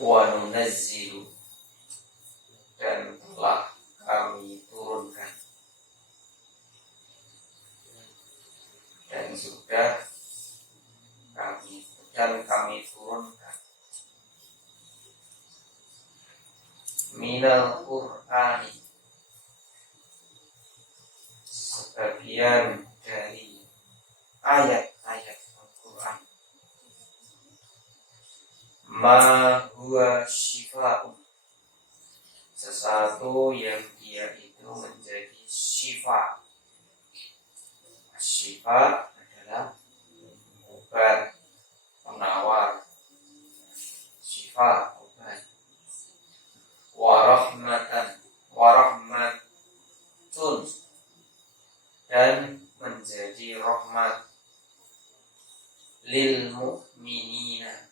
wa nunazzilu, dan telah kami turunkan, dan sudah kami turunkan minal Qur'ani, sebagian dari ayat-ayat Al-Quran, ma huwa syifa'un, sesuatu yang dia itu menjadi syifa. Syifa adalah obat, penawar. Syifa obat. Warahmatun, dan menjadi rahmat lil mu'minina,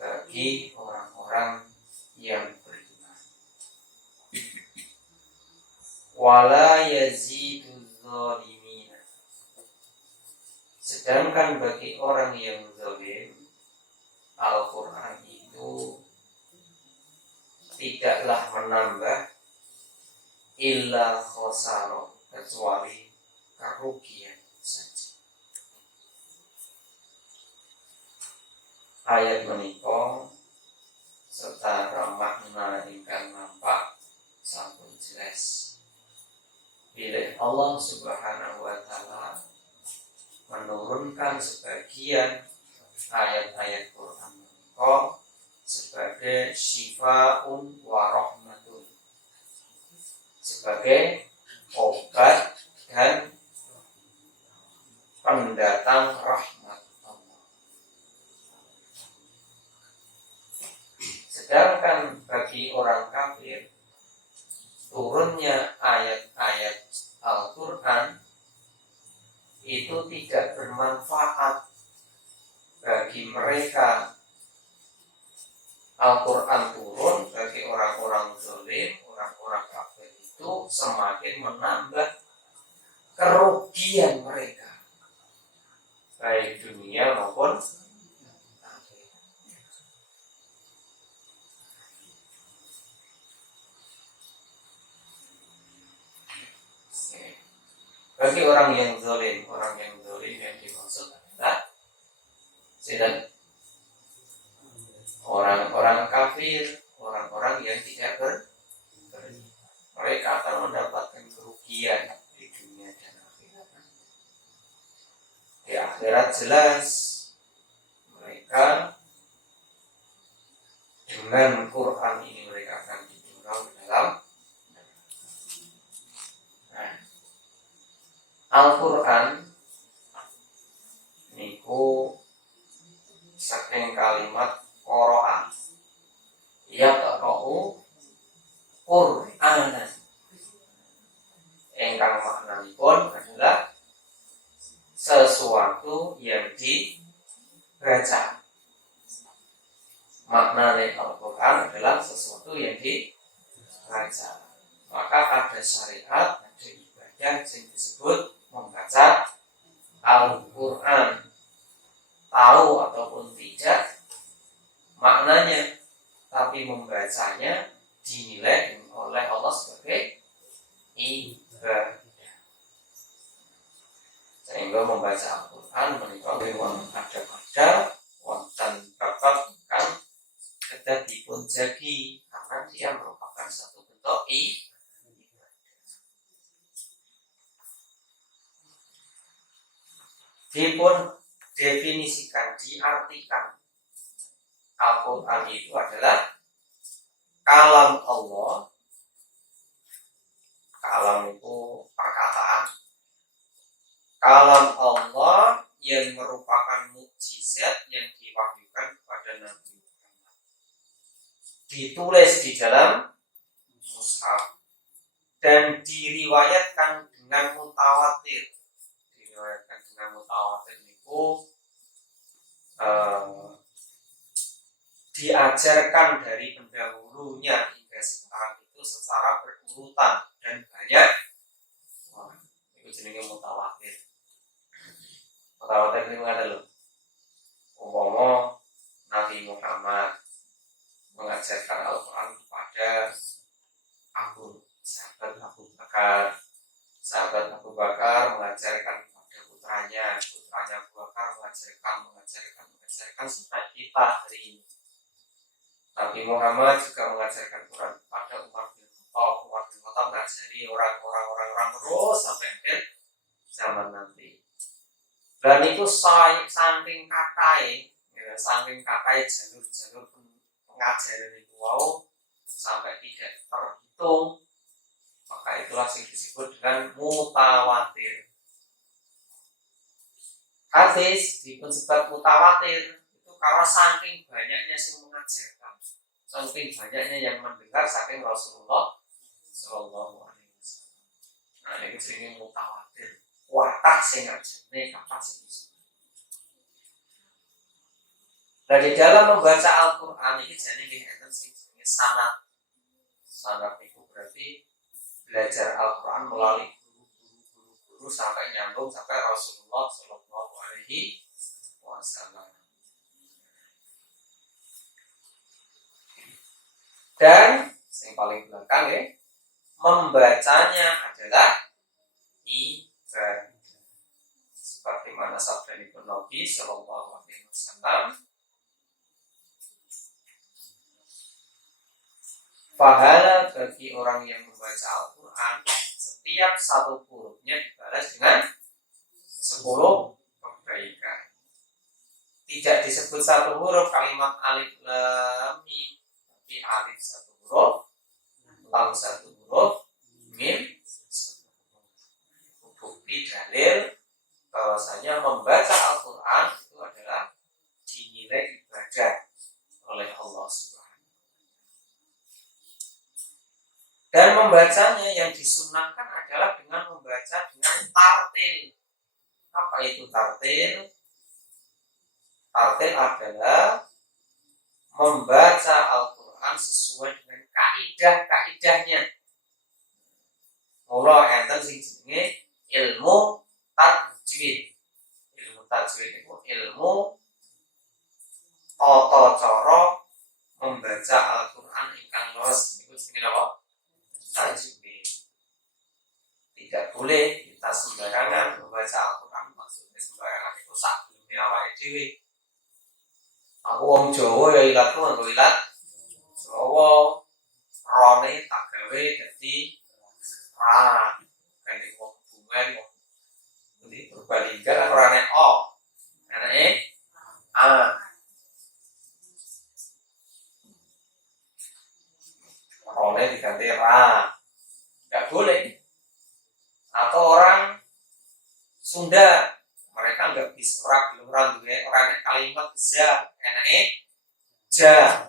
bagi orang-orang yang beriman. Wala yaziduz zalimina, sedangkan bagi orang yang zalim, Al-Quran itu tidaklah menambah illa khosaro, kecuali kerugian saja. Ayat menika secara makna ingkang nampak sampun jelas. Bila Allah Subhanahu wa taala menurunkan sebagian ayat-ayat Quran menika sebagai syifa'un wa rahmatun, sebagai obat dan pendatang rahmat Allah. Sedangkan bagi orang kafir, turunnya ayat-ayat Al-Quran itu tidak bermanfaat bagi mereka. Al-Quran turun bagi orang-orang zalim, orang-orang kafir itu semakin menambah kerugian mereka, baik dunia maupun akhirat. Bagi orang yang zalim yang dimaksud adalah orang-orang kafir, orang-orang yang tidak beriman. Mereka akan mendapatkan kerugian di dunia dan akhirat. Di akhirat jelas mereka dengan Quran ini mereka akan dijurau dalam Al-Quran niku saking kalimat qara'a, yaqra'u Qur'anan, ingkang maknanipun adalah sesuatu yang dibaca. Maknanya Al-Quran adalah sesuatu yang dibaca. Maka ada syariat, ada ibadah yang disebut membaca Al-Quran. Tahu ataupun tidak maknanya, tapi membacanya dinilai oleh Allah sebagai ibadah. Sehingga membaca Al-Quran menikmati ada wonten bapak kan kedah dipun jagi, karena dia merupakan satu bentuk ibadah. Dipun definisikan, diartikan, Al-Quran itu adalah kalam Allah. Kalam itu perkataan. Kalam Allah yang merupakan mukjizat yang diwahyukan kepada Nabi Muhammad. Ditulis di dalam mushaf dan diriwayatkan dengan mutawatir. Diriwayatkan dengan mutawatir itu diajarkan dari pendahulunya hingga sekarang itu secara berurutan dan banyak. Itu jenenge mutawatir. Mutawatir itu ada loh. Umpama Nabi Muhammad mengajarkan Al-Quran kepada sahabat Abu Bakar. Sahabat Abu Bakar mengajarkan kepada putranya Abu Bakar mengajarkan sampai kita hari ini. Nabi Muhammad juga mengajarkan Quran kepada Umar bin Khattab mengajari orang terus sampai akhir zaman nanti. Dan itu saking katai jalur pengajaran itu sampai tidak terhitung. Maka itulah yang disebut dengan mutawatir. Hadis disebut mutawatir itu karena saking banyaknya yang mengajarkan, saking banyaknya yang mendengar saking Rasulullah Shallallahu Alaihi Wasallam. Nah ini jenis mutawatir. Watah sing ngajene kapan sing iso. Nah di dalam membaca Al-Qur'an ini jane nggih enten sing jenenge sanad. Sanad itu berarti belajar Al-Qur'an melalui guru sampai nyambung sampai Rasulullah Shallallahu Alaihi Wasallam. Dan yang paling belakang ya, membacanya adalah ibadah. Seperti mana sabda Nabi Shallallahu Alaihi Wasallam, pahala bagi orang yang membaca Al-Quran, setiap satu hurufnya dibalas dengan 10 kebaikan. Tidak disebut satu huruf kalimat alif lam mim, tapi alif satu huruf, lam satu huruf, mim satu huruf. Bukti dalil bahwasanya membaca Al-Quran itu adalah dinilai ibadah oleh Allah Subhanahu. Dan membacanya yang disunnahkan adalah dengan membaca dengan tartil. Apa itu tartil? Tartil adalah membaca Al-Quran sesuai dengan kaidah-kaidahnya. Mula enten sing jenenge ilmu tajwid. Ilmu tajwid itu ilmu tata cara membaca Al-Quran ingkang leres. Iku jenenge apa? Tajwid. Tidak boleh kita sembarangan membaca Al-Quran. Maksudnya sembarangan itu sak belum awake dhewe. Aku wong Jawa ya ilatku nganggo ilat Jawa. Rone tak gawe dadi ra. Kene wong bungan wong iki berbandingkan orane o. Anake a. Rone diganti ra. Enggak boleh. Atau orang Sunda, mereka enggak bisa orang kalimat za, enake ja.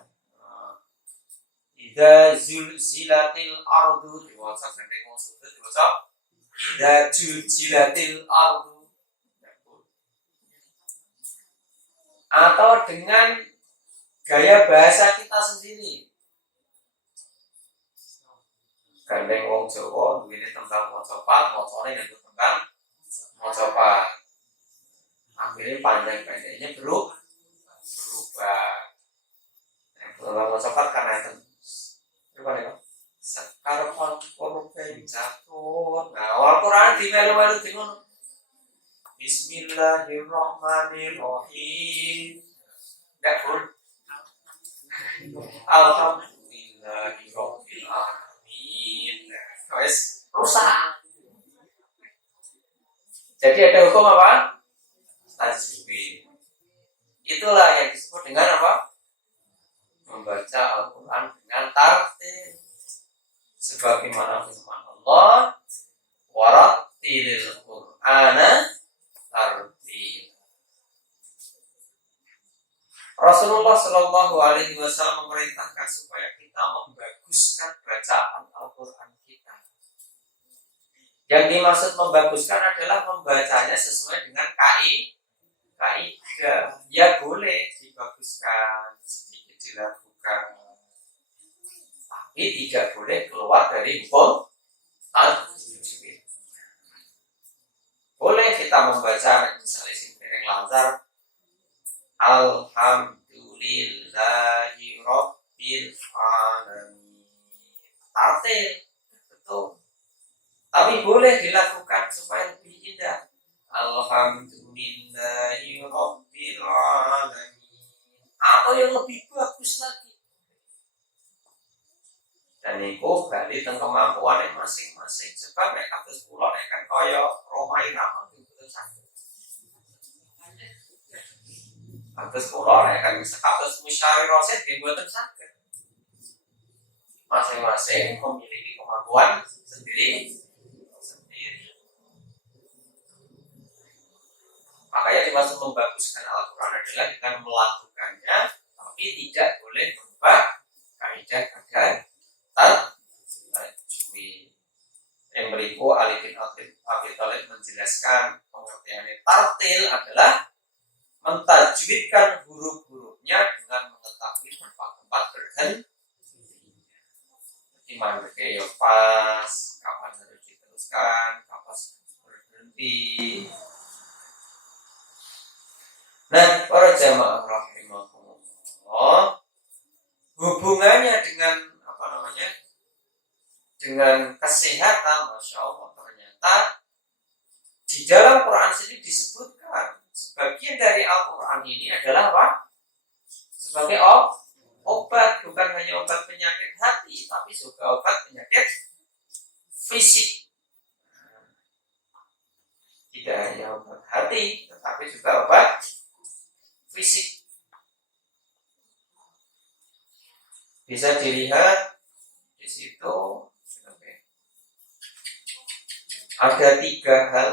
Idza zulzilatil ardu diwaca gandeng wong Sunda diwaca idza zulzilatil ardu. Atau dengan gaya bahasa kita sendiri. Gandeng wong Jawa duwene tembang mocopat, mocone nganggo tembang mocopat. Akhirnya panjang-panjangnya berubah. Tembang mocopat karena itu gimana ya? Sekarang Al-Quran jatuh. Nah, Al-Quran di melu-melu di ngono. Bismillahirrahmanirrahim. Enggak pun. Alhamdulillahirabbil alamin. Wes rusak. Jadi ada hukum apa? Tajwid. Itulah yang disebut dengan apa? Membaca Al-Quran dengan tartil. Sebagaimana firman Allah, warattilil Qur'ana tartil. Rasulullah Shallallahu Alaihi Wasallam memerintahkan supaya kita membaguskan bacaan Al-Quran kita. Yang dimaksud membaguskan adalah membacanya sesuai dengan kaidah. Ya boleh dibaguskan, sedikit dilakukan, tapi tidak boleh keluar dari hukum tajwid. Boleh kita membaca misalnya sing lancar Alhamdulillahirabbil boleh dilakukan supaya lebih indah. Alhamdulillahi Rabbil Alamin. Atau yang lebih bagus lagi. Dan itu balik tentang kemampuan yang masing-masing. Sebab mereka terus pulau kan kaya Roma Irama betul sakit. Terus pulau kan status musyari roset betul sakit. Masing-masing memiliki kemampuan sendiri. Makanya dimaksud membaguskan Al-Quran adalah dengan melakukannya, tapi tidak boleh merubah kaidah-kaidah tajwid. Yang berikut Ali bin Abi Thalib menjelaskan pengertiannya. Tartil adalah mentajwidkan huruf-hurufnya dengan mengetahui tempat-tempat berhenti. Di mana ya pas, kapan harus diteruskan, kapan harus berhenti. Nah, para jamaah rahimahumullah, hubungannya dengan dengan kesehatan, masya Allah, ternyata di dalam Quran sendiri disebutkan sebagian dari Al-Quran ini adalah apa? Sebagai obat, bukan hanya obat penyakit hati, tapi juga obat penyakit fisik. Tidak hanya obat hati, tetapi juga obat fisik. Bisa dilihat di situ ada 3 hal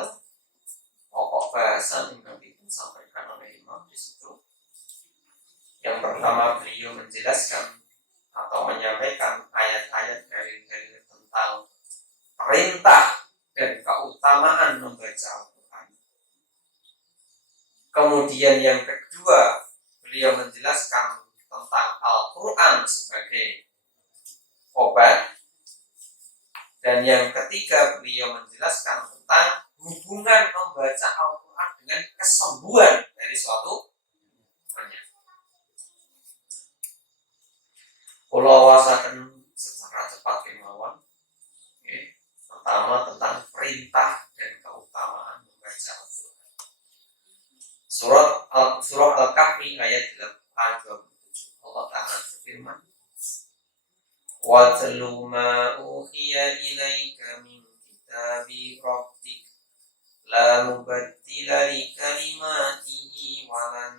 pokok bahasan yang nanti disampaikan oleh Imam di situ. Yang pertama, beliau menjelaskan atau menyampaikan ayat-ayat dari tentang perintah dan keutamaan membaca Al-Quran. Kemudian yang kedua, beliau menjelaskan tentang Al-Quran sebagai obat. Dan yang ketiga, beliau menjelaskan tentang hubungan membaca Al-Quran dengan kesembuhan dari suatu penyakit. Kalau wasakan secara cepat kemauan. Pertama tentang perintah dan keutamaan membaca Al-Quran. Surah Al-Kahfi ayat 27. Allah Ta'ala berfirman, وَاتْلُ مَا أُوحِيَ إِلَيْكَ مِنْ كِتَابِ رَبِّكَ لَا مُبَدِّلَ لِكَلِمَاتِهِ وَلَنْ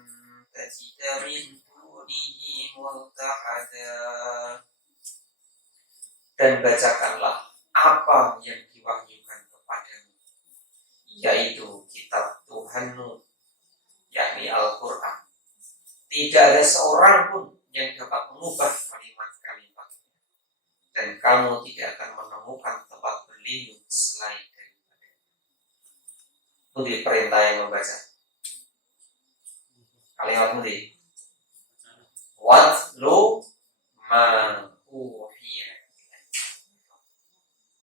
تَجِدَ مِنْ دُونِهِ مُلْتَحَدًا. Dan bacakanlah apa yang diwahyukan kepadamu, yaitu kitab Tuhanmu, yakni Al-Quran. Tidak ada seorang pun yang dapat mengubah kalimat-kalimat, dan kamu tidak akan menemukan tempat berlindung selain daripada. Itu diperintah yang membaca. Kalimat ini, watlu ma